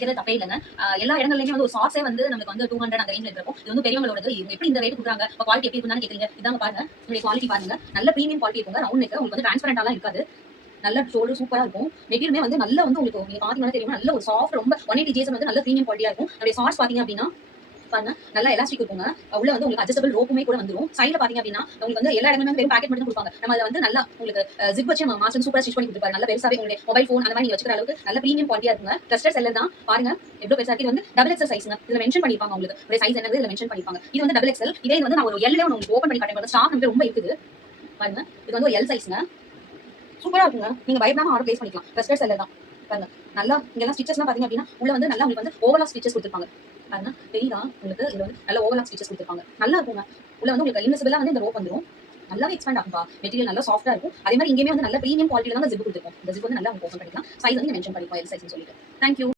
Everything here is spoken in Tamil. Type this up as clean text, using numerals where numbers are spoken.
நினைக்கிறது தப்பே இல்லைங்க. எல்லா இடங்கள்லயுமே வந்து ஒரு சாக்ஸே வந்து நமக்கு வந்து 200 அந்த ரேஞ்சில் இருக்கும். இது வந்து பெரியவங்களோடது. இவங்க எப்படி இந்த ரேட் கொடுக்குறாங்க, இப்போ குவாலிட்டி எப்படி இருக்குன்னு கேட்குறீங்க. இதாங்க பாருங்க, இதோட குவாலிட்டி பாருங்க, நல்ல ப்ரீமியம் குவாலிட்டி இருக்குங்க. ரவுண்ட் நெக், உங்களுக்கு வந்து டிரான்ஸ்பரண்டாலாம் இருக்காது. நல்ல ஷோல்டர் சூப்பரா இருக்கும். மெட்டீரியலுமே வந்து நல்ல வந்து உங்களுக்கு நீங்க பாத்தீங்கன்னா தெரியும், நல்ல ஒரு சாஃப்ட், ரொம்ப 180 ஜிஎஸ் வந்து நல்ல ப்ரீமியம் குவாலிட்டியா இருக்கும். அதோட ஷார்ட்ஸ் பாத்தீங்க அப்படின்னா பாருங்க, நல்லா எலாஸ்டிக் இருக்குங்க. உள்ள வந்து உங்களுக்கு அட்ஜஸ்டபிள் ரோப்புமே கூட வந்துரும். சைடுல பாத்தீங்க அப்படின்னா உங்களுக்கு வந்து எல்லா இடங்களுமே வெறும் பாக்கெட் மட்டும் கொடுப்பாங்க. நம்ம அதை வந்து நல்லா உங்களுக்கு ஜிப் வச்சு மாஸ்டர் சூப்பரா ஸ்டிச் பண்ணி கொடுத்துருப்பாரு. நல்ல பெருசாவே உங்களுடைய மொபைல் ஃபோன் அந்த மாதிரி நீங்க வச்சுக்கிற அளவுக்கு நல்ல ப்ரீமியம் குவாலிட்டியா இருக்குங்க. ட்ரஸ்டட் செல்லர் தான். பாருங்க எவ்வளவு பெருசா இருக்கு. இது வந்து டபுள் எக்ஸல் சைஸ்ங்க. இதுல மென்ஷன் பண்ணிருப்பாங்க உங்களுக்கு. ஒரு சைஸ் என்னது இதுல மென்ஷன் பண்ணிருப்பாங்க. இது வந்து டபுள் எக்ஸல். இதே வந்து நான் ஒரு எல்ல உங்களுக்கு ஓபன் பண்ணி காட்டுறேன். ஸ்டாக் வந்து ரொம்ப இருக்குது. பாருங்க, இது வந்து ஒரு எல் சைஸ்ங்க. சூப்பரா இருக்குங்க. நீங்க பயப்படாம ஆர்டர் பிளேஸ் பண்ணிக்கலாம். ட்ரஸ்டட் செல்லர் தான். பாருங்க, நல்லா இங்கெல்லாம் ஸ்டிச்சஸ்லாம் பாத்தீங்க அப்படின்னா உள்ள வந்து நல்லா உங்களுக்கு வந்து ஓவர்லாக் ஸ்டிச்சஸ் கொடுத்துருப்பாங்க. பாருங்க, தெரியுதா உங்களுக்கு? இது வந்து நல்ல ஓவர்லாக் ஸ்டிச்சஸ் கொடுத்துருப்பாங்க. நல்லா இருக்குங்க. உள்ள வந்து உங்களுக்கு இன்விசிபிளா வந்து இந்த ரோப் வந்துரும். நல்லாவே எக்ஸ்பேண்ட் ஆகும்பா. மெட்டீரியல் நல்லா சாஃப்ட்டா இருக்கும். அதே மாதிரி இங்கேயுமே வந்து நல்ல பிரீமியம் குவாலிட்டில தான் ஜிப் கொடுத்துருக்கும். இந்த ஜிப் வந்து நல்லா உங்களுக்கு ஓபன் பண்ணிக்கலாம். சைஸ் வந்து மென்ஷன் பண்ணிருக்கோம், எல் சைஸ்னு சொல்லிட்டு. தேங்க்யூ.